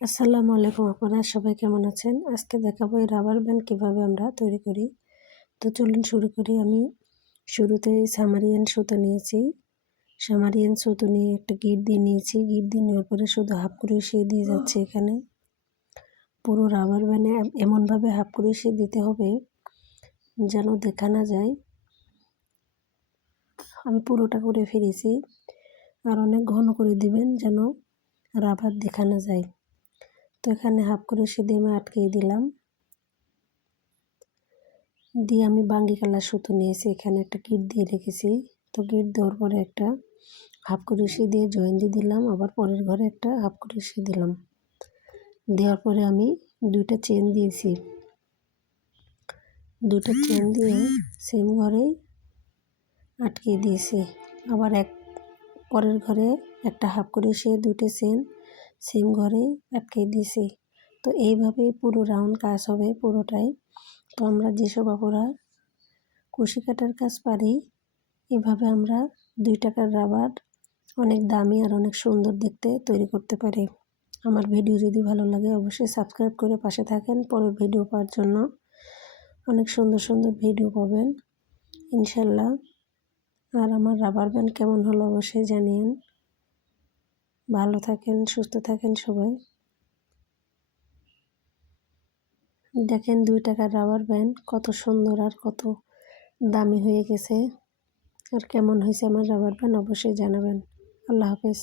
আসসালামু আলাইকুম, আপনারা সবাই কেমন আছেন? আজকে দেখাবো এই রাবার ব্যান্ড কীভাবে আমরা তৈরি করি। তো চলুন শুরু করি। আমি শুরুতে সামারিয়ান সুতো নিয়েছি। সামারিয়ান সুতো নিয়ে একটা গিট দিয়ে নিয়েছি। গিট দিয়ে নেওয়ার পরে শুধু হাফ ক্রোশিয়া দিয়ে যাচ্ছে এখানে। পুরো রাবার ব্যান্ডে এমনভাবে হাফ ক্রোশিয়া দিতে হবে যেন দেখা না যায়। আমি পুরোটা করে ফেলেছি। আর অনেক ঘন করে দিবেন যেন রাবার দেখা না যায়। তো এখানে হাফ ক্রোশিয়া দিয়ে আমি আটকিয়ে দিলাম। দিয়ে আমি বাঙ্গি কালার সুতো নিয়েছি, এখানে একটা গিট দিয়ে রেখেছি। তো গিট দেওয়ার পরে একটা হাফ ক্রোশিয়া দিয়ে জয়েন দিয়ে দিলাম, আবার পরের ঘরে একটা হাফ ক্রোশিয়া দিলাম। দেওয়ার পরে আমি দুইটা চেন দিয়েছি। দুটো চেন দিয়ে সেম ঘরেই আটকে দিয়েছি। আবার পরের ঘরে একটা হাফ ক্রোশিয়া, দুটো চেন সেম ঘরেই আটকে দিয়েছি। তো এইভাবেই পুরো রাউন্ড কাজ হবে পুরোটাই। তো আমরা যেসব আপুরা কুশি কাটার কাজ পারি, এভাবে আমরা 2 টাকার রাবার অনেক দামি আর অনেক সুন্দর দেখতে তৈরি করতে পারি। আমার ভিডিও যদি ভালো লাগে অবশ্যই সাবস্ক্রাইব করে পাশে থাকেন পরের ভিডিও পাওয়ার জন্য। অনেক সুন্দর সুন্দর ভিডিও পাবেন ইনশাল্লাহ। আর আমার রাবার ব্যান্ড কেমন হলো অবশ্যই জানিয়েন। ভালো থাকেন, সুস্থ থাকেন সবাই। দেখেন 2 টাকার রাবার ব্যান্ড কত সুন্দর আর কত দামি হয়ে গেছে। আর কেমন হয়েছে আমার রাবার ব্যান্ড অবশ্যই জানাবেন। আল্লাহ হাফেজ।